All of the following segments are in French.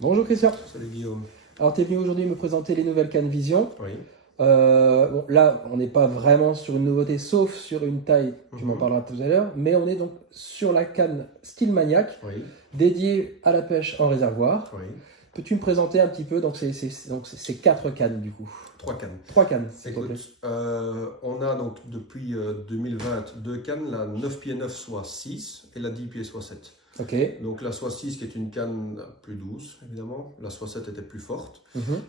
Bonjour Christian. Salut Guillaume. Alors tu es venu aujourd'hui me présenter les nouvelles cannes Vision. Oui. Bon, là, on n'est pas vraiment sur une nouveauté, sauf sur une taille, tu m'en parleras tout à l'heure, mais on est donc sur la canne Style Maniac, Oui. dédiée à la pêche en réservoir. Oui. Peux-tu me présenter un petit peu donc ces 4 cannes du coup? 3 cannes. 3 cannes, s'il te plaît. Écoute, on a donc depuis 2020 deux cannes, la 9 pieds 9 soit 6 et la 10 pieds soit 7. Ok. Donc la soit 6 qui est une canne plus douce évidemment, la soit 7 était plus forte.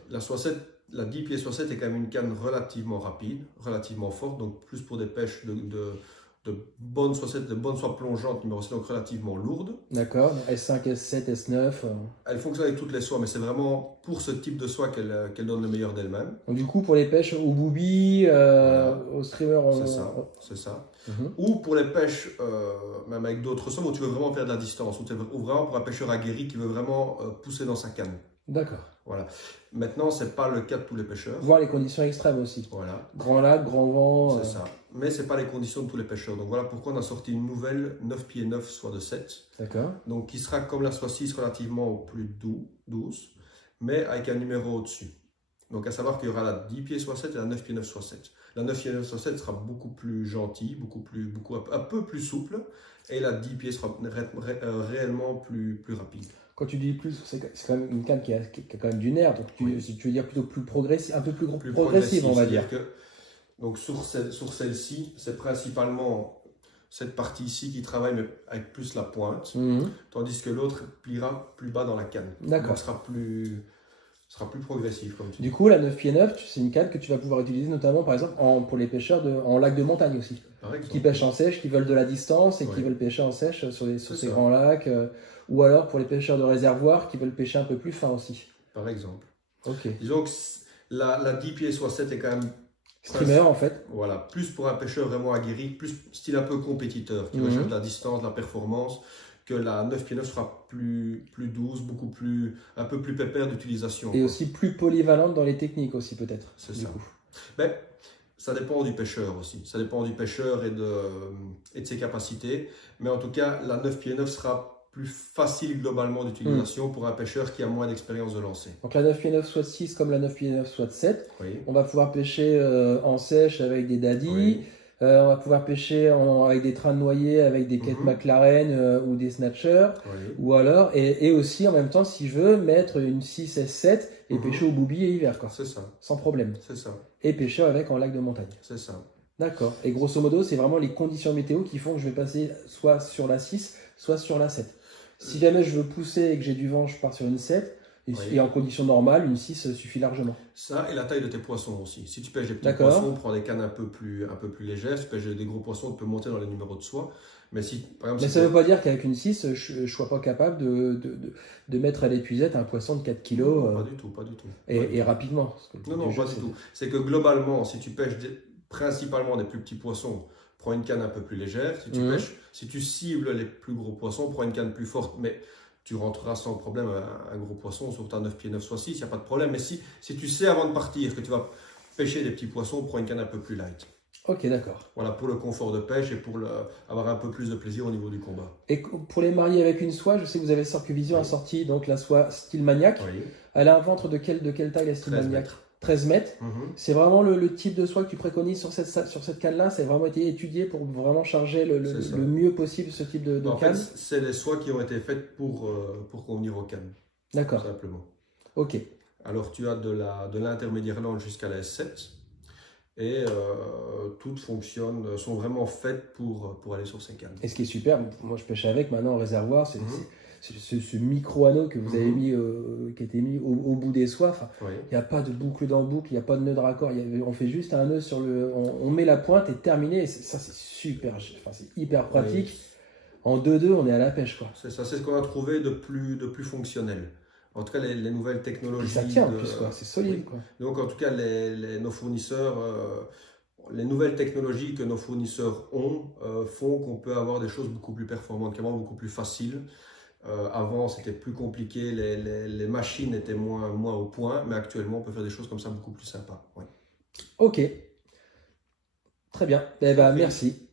La soit 7, la 10 pieds soit 7 est quand même une canne relativement rapide, relativement forte, donc plus pour des pêches de bonnes soit 7, de bonnes soit plongeantes, mais aussi donc relativement lourdes. D'accord. S5, S7, S9. Elle fonctionne avec toutes les soies, mais c'est vraiment pour ce type de soie qu'elle donne le meilleur d'elle-même. Donc, du coup, pour les pêches au booby, Voilà. au streamer, C'est ça. Ou pour les pêches, même avec d'autres sommes, où tu veux vraiment faire de la distance, ou vraiment pour un pêcheur aguerri qui veut vraiment pousser dans sa canne. D'accord. Voilà. Maintenant, c'est pas le cas de tous les pêcheurs. Voir les conditions extrêmes aussi. Voilà. Grand lac, grand vent. C'est ça. Mais c'est pas les conditions de tous les pêcheurs. Donc voilà pourquoi on a sorti une nouvelle 9 pieds 9 soit de 7. D'accord. Donc qui sera comme la soit 6 relativement plus douce, mais avec un numéro au-dessus. Donc à savoir qu'il y aura la 10 pieds soit 7 et la 9 pieds 9 soit 7. La 9 pieds 9 soit 7 sera beaucoup plus gentille, un peu plus souple, et la 10 pieds sera réellement plus rapide. Quand tu dis plus, c'est quand même une canne qui a quand même du nerf, donc si tu veux dire plutôt plus progressif, un peu plus progressive, on va dire. Donc sur celle-ci, c'est principalement cette partie ici qui travaille mais avec plus la pointe, tandis que l'autre pliera plus bas dans la canne. D'accord. Donc sera plus progressif comme tu dis. Du coup, la 9 pieds 9, c'est une canne que tu vas pouvoir utiliser notamment par exemple pour les pêcheurs en lac de montagne aussi. Par exemple. Qui pêchent en sèche, qui veulent de la distance et qui veulent pêcher en sèche sur ces grands lacs. Ou alors pour les pêcheurs de réservoir qui veulent pêcher un peu plus fin aussi. Par exemple. Ok. Disons que la 10 pieds soit 7 est quand même streamer en fait. Voilà, plus pour un pêcheur vraiment aguerri, plus style un peu compétiteur, qui recherche de la distance, de la performance, que la 9 pieds 9 sera plus douce, un peu plus pépère d'utilisation. Et aussi plus polyvalente dans les techniques aussi peut-être. C'est ça. Ben, ça dépend du pêcheur aussi, ça dépend du pêcheur et de ses capacités, mais en tout cas la 9 pieds 9 sera plus facile globalement d'utilisation pour un pêcheur qui a moins d'expérience de lancer. Donc la 9 pieds 9 soit 6 comme la 9 pieds 9 soit 7, oui. On va pouvoir pêcher en sèche avec des daddies, oui. On va pouvoir pêcher avec des trains de noyer, avec des Kate McLaren ou des snatchers, ou alors, et aussi en même temps si je veux mettre une 6 S7 et pêcher au booby et hiver. C'est ça. Sans problème. C'est ça. Et pêcher avec en lac de montagne. C'est ça. D'accord. Et grosso modo, c'est vraiment les conditions météo qui font que je vais passer soit sur la 6, soit sur la 7. Si jamais je veux pousser et que j'ai du vent, je pars sur une 7. Et en conditions normales, une 6 suffit largement. Ça et la taille de tes poissons aussi. Si tu pêches des petits poissons, prends des cannes un peu plus légères. Si tu pêches des gros poissons, tu peux monter dans les numéros de soie. Mais par exemple, ça ne veut pas dire qu'avec une 6, je ne sois pas capable de mettre à l'épuisette un poisson de 4 kg. Non, pas du tout. Et rapidement. Non, pas du tout. C'est que globalement, si tu pêches principalement des plus petits poissons, prends une canne un peu plus légère. Si tu cibles les plus gros poissons, prends une canne plus forte. Mais tu rentreras sans problème un gros poisson sur ta 9 pieds 9 soit 6, il n'y a pas de problème. Mais si tu sais avant de partir que tu vas pêcher des petits poissons, prends une canne un peu plus light. Ok, d'accord. Voilà, pour le confort de pêche et pour avoir un peu plus de plaisir au niveau du combat. Et pour les marier avec une soie, je sais que vous avez Vision a sorti donc la soie Style Maniac. Oui. Elle a un ventre de quelle taille la Style Maniac? 13 mètres. C'est vraiment le type de soie que tu préconises sur cette canne-là. Ça a vraiment été étudié pour vraiment charger le mieux possible ce type de canne. En fait, c'est les soies qui ont été faites pour convenir aux cannes. D'accord. Simplement. Ok. Alors, tu as de l'intermédiaire langue jusqu'à la S7. Et toutes sont vraiment faites pour aller sur ces cannes. Et ce qui est super, moi je pêche avec maintenant en réservoir, c'est ce micro-anneau que vous avez mis, qui a été mis au bout des soies. Il n'y a pas de boucle dans boucle, il n'y a pas de nœud de raccord. On fait juste un nœud sur on met la pointe et terminé. Et ça, c'est super, c'est hyper pratique. Oui. En 2-2, on est à la pêche, quoi. C'est ça, c'est ce qu'on a trouvé de plus fonctionnel. En tout cas, les nouvelles technologies. Et ça tient en plus, c'est solide. Quoi. Donc, en tout cas, nos fournisseurs, les nouvelles technologies que nos fournisseurs ont font qu'on peut avoir des choses beaucoup plus performantes, beaucoup plus faciles. Avant, c'était plus compliqué, les machines étaient moins au point, mais actuellement, on peut faire des choses comme ça beaucoup plus sympas. Ouais. Ok. Très bien. Merci.